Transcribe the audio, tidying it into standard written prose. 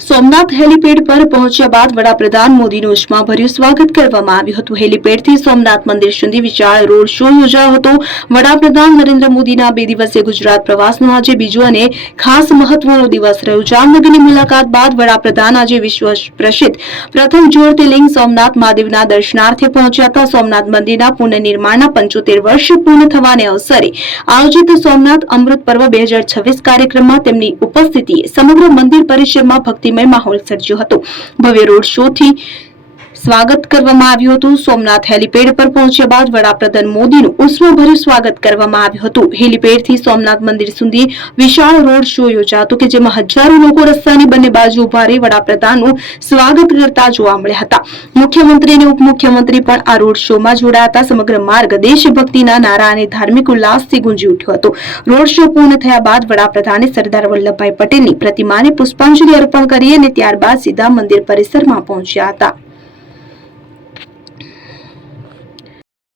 Somnath helipad પર પહોંચ્યા બાદ વડાપ્રધાન મોદીનું ઉષ્માભર્યું સ્વાગત કરવામાં આવ્યું હતું। હેલીપેડથી સોમનાથ મંદિર સુધી વિશાળ રોડ શો યોજાયો હતો। વડાપ્રધાન નરેન્દ્ર મોદીના 2 દિવસીય ગુજરાત પ્રવાસનો આજે બીજો અને ખાસ મહત્વનો દિવસ રહ્યો। જામનગરની મુલાકાત બાદ વડાપ્રધાન આજે વિશ્વ પ્રસિદ્ધ પ્રથમ જ્યોતિર્લિંગ સોમનાથ મહાદેવના દર્શનાર્થે પહોંચ્યા હતા। સોમનાથ મંદિરના પુનઃનિર્માણના 75 વર્ષ પૂર્ણ થવાને અવસરે આયોજિત સોમનાથ અમૃત પર્વ 2026 કાર્યક્રમમાં તેમની ઉપસ્થિતિએ સમગ્ર મંદિર પરિસરમાં ભક્તિમય માહોલ સર્જ્યો હતો। ભવ્ય રોડ શોથી સ્વાગત કરવામાં આવ્યું હતું। સોમનાથ હેલીપેડ પર પહોંચ્યા બાદ વડાપ્રધાન મોદીનું ઉષ્માભર્યું સ્વાગત કરવામાં આવ્યું હતું। હેલીપેડથી સોમનાથ મંદિર સુધી વિશાળ રોડ શો યોજાયો કે જેમાં હજારો લોકો રસ્તાની બંને બાજુ ઉભા રહી વડાપ્રધાનનું સ્વાગત કરતા જોવા મળ્યા હતા। મુખ્યમંત્રી અને ઉપમુખ્યમંત્રી પણ આ રોડ શોમાં જોડાયા હતા। સમગ્ર માર્ગ દેશભક્તિના નારા અને ધાર્મિક ઉલ્લાસથી ગુંજી ઉઠ્યો હતો। રોડ શો પૂર્ણ થયા બાદ વડાપ્રધાને સરદાર વલ્લભભાઈ પટેલની પ્રતિમાને પુષ્પાંજલિ અર્પણ કરી અને ત્યારબાદ સીધા મંદિર પરિસરમાં પહોંચ્યા હતા।